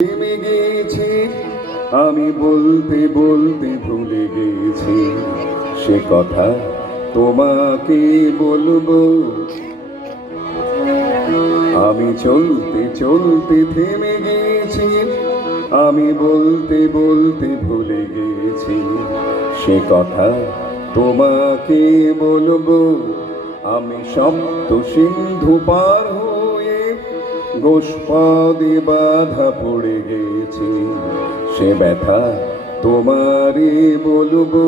থেমে গেছি, আমি বলতে বলতে ভুলে গেছি সে কথা তোমাকে বলবো। আমি চলতে চলতে থেমে গেছি, আমি বলতে বলতে ভুলে গেছি সে কথা তোমাকে বলবো। আমি সপ্ত সিন্ধু পার হয়ে গোষ্পদে বাধা পড়ে গেছি, সে ব্যথা তোমারে বলবো।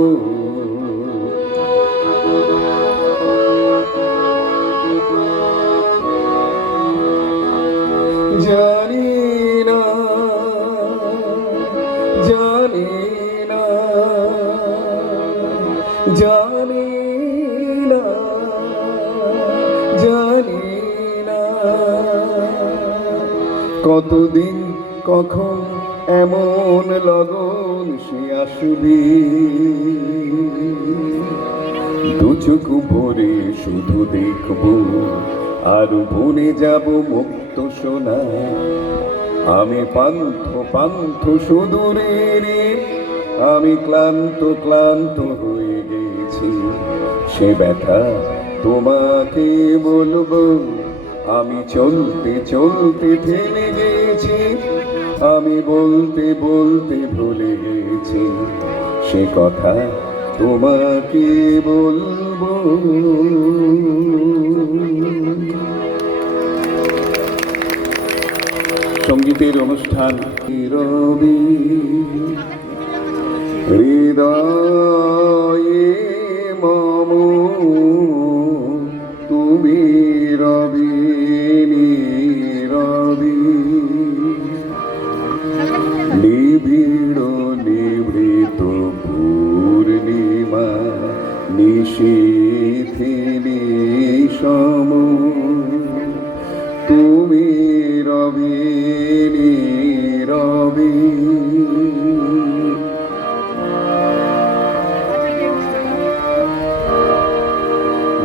জানি না, জানি না, জানি না, জানি না, কতদিন কখন এমন লগন সে আসবে। দু চোখ ভরে শুধু দেখবো আর বনে যাব মুক্ত সোনা। আমি পান্থ পান্থ সুদূরের, আমি ক্লান্ত ক্লান্ত হয়ে গেছি সে ব্যথা তোমাকে বলবো। আমি চলতে চলতে থেমে গেছি, আমি বলতে বলতে ভুলে গেছি সে কথা তোমাকে বলবো। সঙ্গীতের অনুষ্ঠান রবি হৃদয়ে মম তুমি রবি নীরবি, নিবিড় নিভৃত পূর্ণিমা নিশীথিনী সম তুমি রবি নীরবি।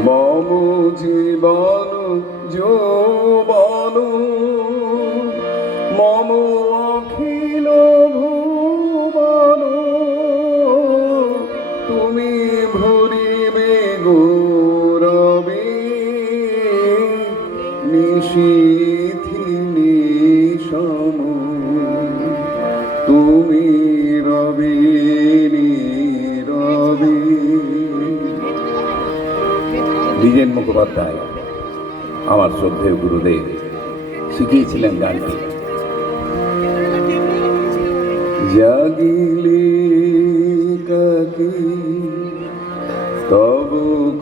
মম জীবন যৌবন মম অখিল ভুবন তুমি ভরিবে গৌরবে নিশীথিনী সম তুমি রবি নীরবি। দ্বিজেন মুখোপাধ্যায় আমার শ্রদ্ধেয় গুরুদেব শিখিয়েছিলেন গানটি। জাগিলে কাকি তব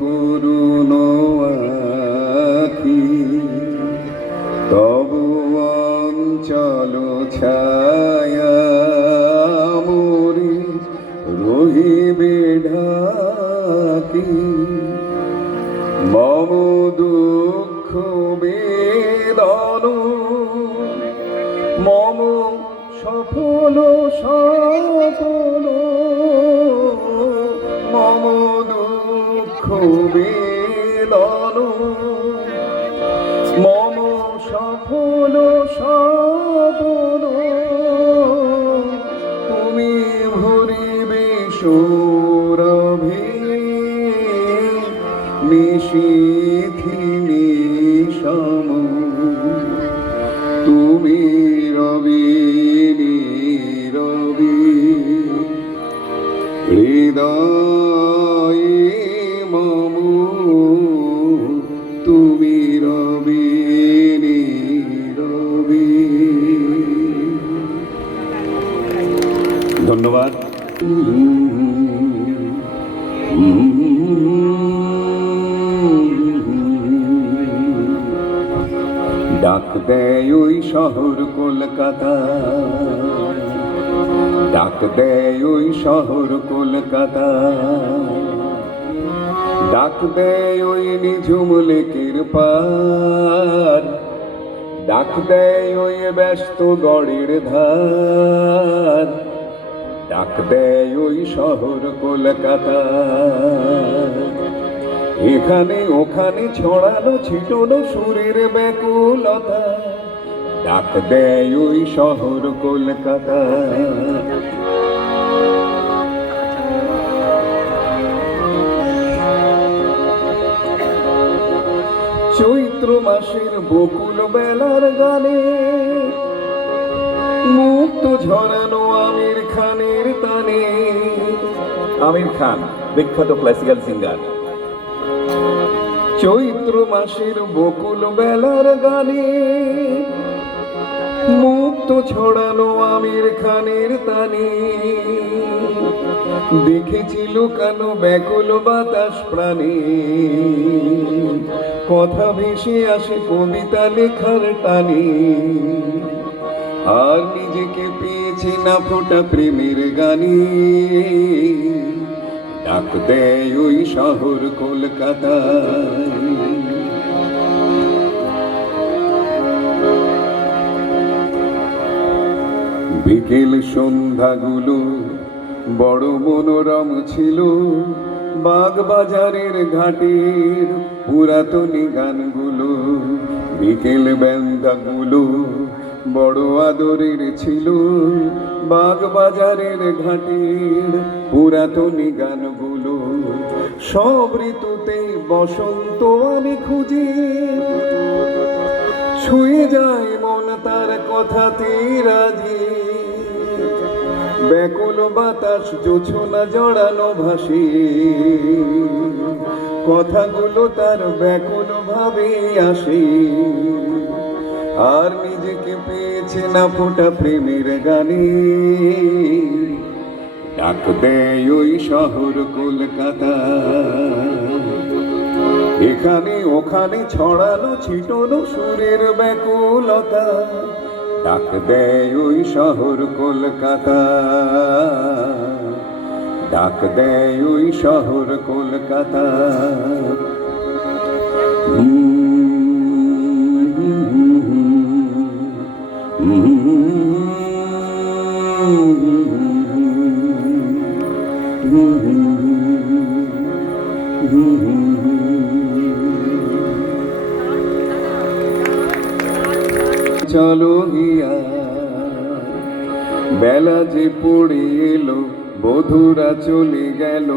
করুণ আখি, তব অঞ্চল ছায়া মোরে রহিবে ঢাকি। মম দুঃখ বেদন মম সফল সফল, মম দুঃখ বেদন মম সফল সফল, তুমি ভরিবে সৌরভে নিশীথিনী সম তুমি রবি নীরবি। হৃদয়ে মম তুমি রবি নীরবি। ধন্যবাদ। ডাক দেয় ওই শহর কলকাতা, ডাক দেয় ওই শহর কলকাতা, ডাক দেয় ওই নিঝুম লেকের পার, ডাক দেয় ওই ব্যস্ত গড়ের ধার, ডাক দেয় ওই শহর কলকাতা। এখানে ওখানে ছড়ানো ছিটনো সুরের ব্যাকুলতা, ডাক দেয় ওই শহর কলকাতা। চৈত্র মাসের বকুল বেলার গানে মুক্ত ঝরানো আমির খানের তানে। আমির খান বিখ্যাত ক্লাসিক্যাল সিঙ্গার। চৈত্র মাসের বকুল বেলার গানে মুক্ত ছড়ানো আমির খানের তানে। দেখেছিল কেন ব্যাকুল বাতাস প্রাণে, কথা ভেসে আসে কবিতা লেখার টানে। আর নিজেকে পেয়েছে না ফোটা প্রেমের গানে, ডাক দেয় ওই শহর কলকাতা। বিকেল সন্ধ্যাগুলো বড় মনোরম ছিল, বাগবাজারের ঘাটের পুরাতনী গানগুলো। বিকেল বেন্দাগুলো বড় আদরের ছিল, বাগবাজারের ঘাটের পুরাতনী গানগুলো। সব ঋতুতে বসন্ত আমি খুঁজি, ছুঁয়ে যায় মন তার কথাতে রাজি। ব্যাকুল বাতাস জোছনা জড়ানো ভাসে, কথাগুলো তার ব্যাকুল ভাবে আসে। আর নিজেকে পেয়েছে না ফোটা প্রেমের গানে, ডাক দেয় ওই শহর কলকাতা। এখানে ওখানে ছড়ানো ছিটানো সুরের ব্যাকুলতা, ডাক দেয় ওই শহর কলকাতা। ডাক দেয় ওই শহর কলকাতা। চলো হিয়া বেলা যে পড়ে এলো, বধুরা চলে গেল,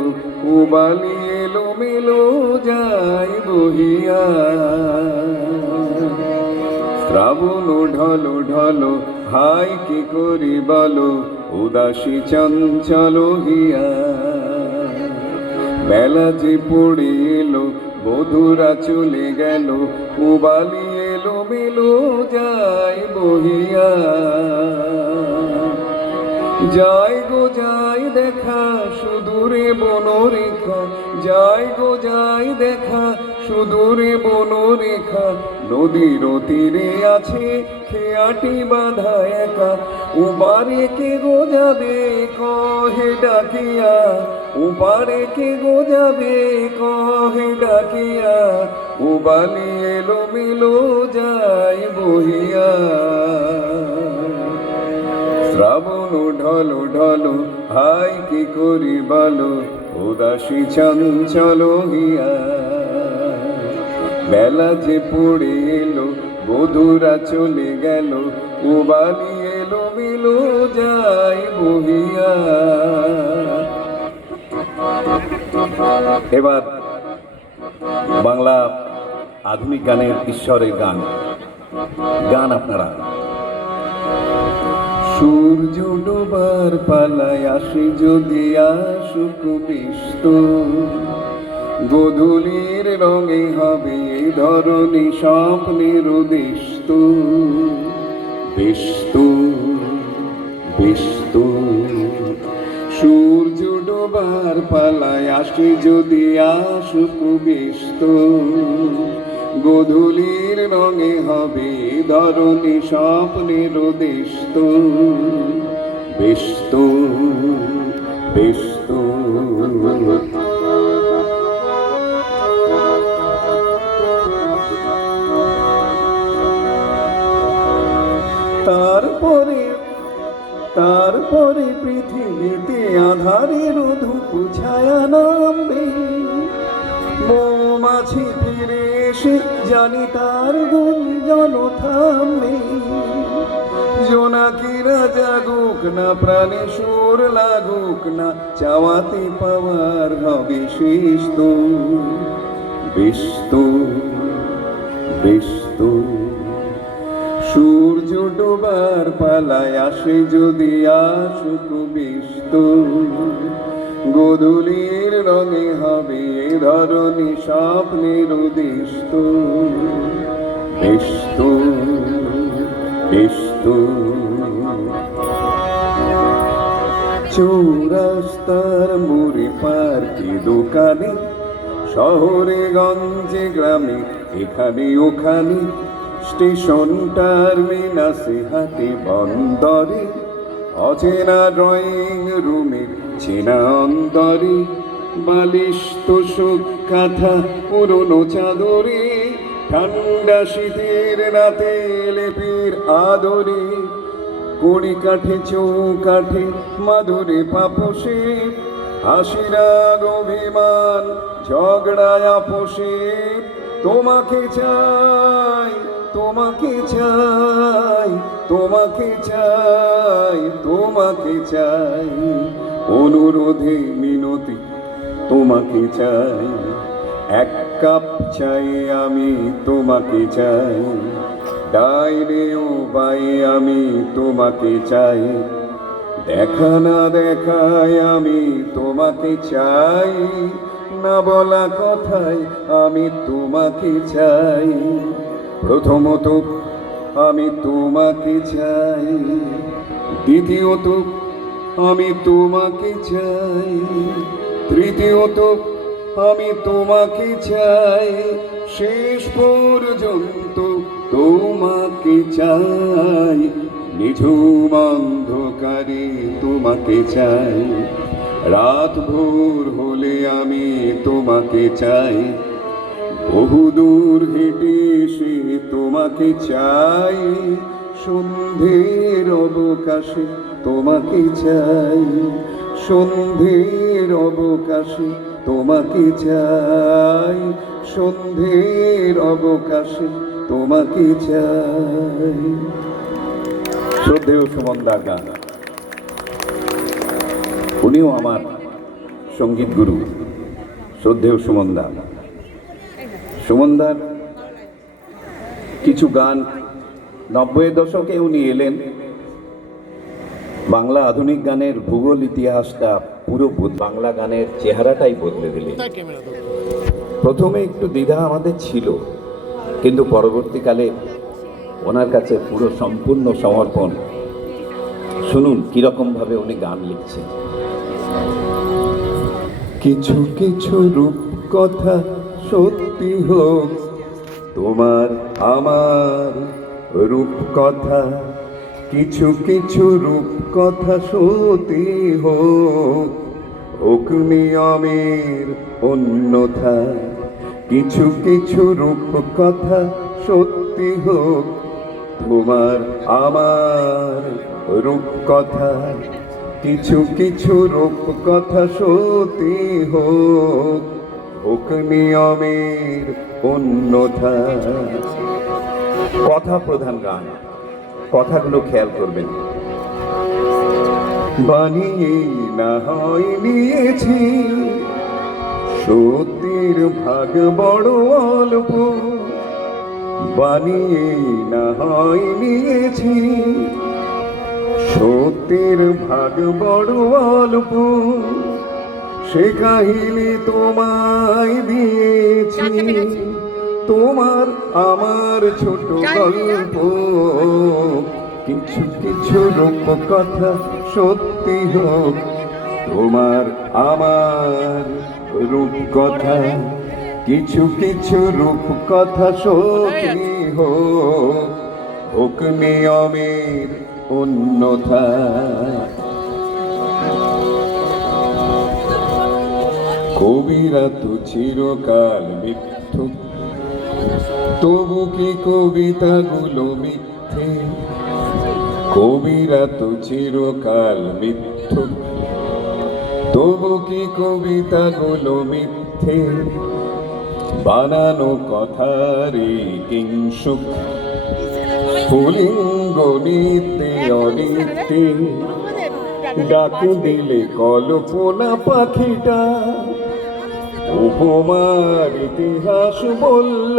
উবালি এলো মেলো যাই বহিয়া। শ্রাবণ ঢলো ঢলো হাই কি করি বলো, উদাসী চঞ্চল হিয়া। বেলা যে পড়ে এলো, বধুরা চলে গেল, উবালি এলো মেলো যাই বহিয়া। যাই গো যাই দেখা সুদূরে বনরেখা, যাই গো যাই দেখা সুদূরে বনরেখা। নদীর তীরে আছে খেয়াটি বাঁধা একা, উপারে কে গো যাবে কহে ডাকিয়া, উপারে কে গো যাবে কহে ডাকিয়া। উবালি এলো মেলো যাই বহিয়া। শ্রাবণ ঢলো ঢলো হাই কি করি বলো, উদাসী চঞ্চল হিয়া। বেলা যে পড়ে এলো, বধুরা চলে গেল, উবালি এলো মেলো যাই বহিয়া। এবার বাংলা আধুনিক গানের ঈশ্বরের গান গান আপনারা। সূর্য ডোবার পালায় আসে যদি আসুক বিস্ত, গোধূলির রঙে হবে ধরণী স্বপ্নের দেশত। ব্যস্ত ব্যস্ত সূর্য ডোবার পালায় আসে যদি আসুক ব্যস্ত, গোধূলির রঙে হবে ধরণী স্বপ্নের দেশত। ব্যস্ত ব্যস্ত তারপরে পৃথিবীতে আধারের ধূপ ছায়া নামবে। মৌমাছি ফিরে এসে জানি তার গুঞ্জন থামবে। জোনাকিরা জাগুক না, প্রাণে সুর লাগুক না, চাওয়াতে পাওয়ার হবে শেষ তো। বেশ তো, বেশ তো। সূর্য ডোবার পালায় আসে যদি আসুক বেশ তো। গোধূলির রঙে হবে এ ধরনী স্বপ্নের দেশ তো। বেশ তো, বেশ তো। চৌরাস্তার মোড়ে পার্কে দোকানে, শহরে গঞ্জে গ্রামে এখানে ওখানে, স্টেশন টার্মিনাসে হাটে বন্দরে, অচেনা ড্রয়িং রুমে চেনা অন্তরে, বালিশ তোষক কাঁথা পুরনো চাদরে, ঠান্ডা শীতের রাতে লেপের আদরে, কড়ি কাঠে চৌকাঠে মাদুরে পাপসে, হাসিরাগ অভিমান ঝগড়ায় আপোষে, তোমাকে চাই, তোমাকে চাই, তোমাকে চাই, তোমাকে চাই, অনুরোধে মিনতি তোমাকে চাই, এক কাপ চাই আমি তোমাকে চাই, ডাইনে ও বাই আমি তোমাকে চাই, দেখা না দেখায় আমি তোমাকে চাই, না বলা কথায় আমি তোমাকে চাই। প্রথমত আমি তোমাকে চাই, দ্বিতীয়ত আমি তোমাকে চাই, তৃতীয়ত আমি তোমাকে চাই, শেষ পর্যন্ত তোমাকে চাই, নিঝুম অন্ধকারে তোমাকে চাই, রাত ভোর হলে আমি তোমাকে চাই, বহুদূর হেঁটে এসে তোমাকে চাই, সন্ধ্যের অবকাশে তোমাকে চাই, সন্ধ্যের অবকাশে তোমাকে চাই, সন্ধ্যের অবকাশে তোমাকে চাই। শ্রদ্ধেয় সুমন দা গান, উনিও আমার সঙ্গীত গুরু। শ্রদ্ধেয় সুমন দা, সুমনদার কিছু গান 90-এর দশকে উনি এলেন, বাংলা আধুনিক গানের ভূগোল ইতিহাসটা পুরো বাংলা গানের চেহারাটাই বদলে দিলেন। প্রথমে একটু দ্বিধা আমাদের ছিল, কিন্তু পরবর্তীকালে ওনার কাছে পুরো সম্পূর্ণ সমর্পণ। শুনুন কিরকম ভাবে উনি গান লিখছেন। কিছু কিছু রূপ কথা সত্যি হোক, তোমার আমার রূপ কথা, কিছু কিছু রূপ কথা সত্যি হোক, হোক নিয়মের অন্যথা, কিছু কিছু রূপ কথা সত্যি হোক, তোমার আমার রূপ কথা, কিছু কিছু রূপ কথা সত্যি হোক, হোক নিয়মের অন্যথা। কথা প্রধান গান, কথাগুলো খেয়াল করবেন। বানিয়ে না হয় নিয়েছি, সত্যির ভাগ বড় অল্প, বানিয়ে না হয় নিয়েছি, সত্যির ভাগ বড় অল্প, সে কাহিনী তোমায় দিয়েছি, তোমার আমার ছোট গল্প, কিছু কিছু রূপ কথা সত্যি হোক, তোমার আমার রূপ কথা, কিছু কিছু রূপ কথা সত্যি হোক, হোক নিয়মের অন্যথা। কবিরা তো চিরকাল মিথ্যুক, তবু কি কবিতাগুলো মিথ্যে, কবিরা তো চিরকাল মিথ্যুক, তবু কি কবিতাগুলো মিথ্যে, বানানো কথারে কিংসুক, স্ফুলিঙ্গ গণিতে অনিতে ডাক দিলে কল্পনা পাখিটা উপমার ইতিহাস বলল,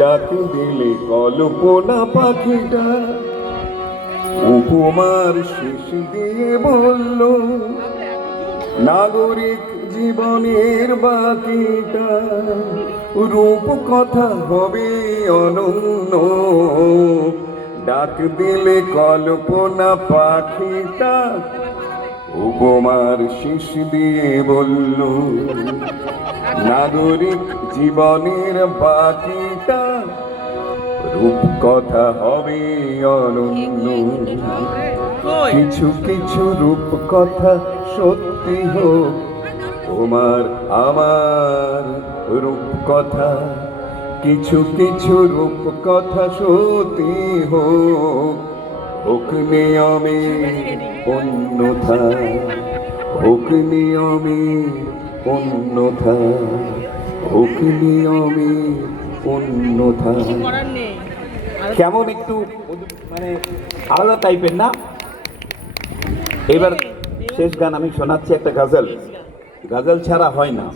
ডাক দিলে কল্পনা পাখিটা উপমার শেষ দিয়ে বলল, নাগরিক জীবনের বাকিটা রূপ কথা হবে অনন্য, ডাক দিলে কল্পনা পাখিটা উপমার শেষ দিয়ে বলল, নাগরিক জীবনের বাকিটা রূপ কথা হবে অনন্য। কিছু কিছু রূপ কথা সত্যি হোক, তোমার আমার রূপ কথা, কিছু কিছু রূপ কথা সত্যি হোক, হোক নিয়মে অন্যথা, হোক নিয়মে অন্যথা, হোক নিয়মে অন্যথা। কেমন একটু মানে আলাদা টাইপের না? এবার শেষ গান আমি শোনাচ্ছি একটা গাজল। গাজল ছাড়া হয় না।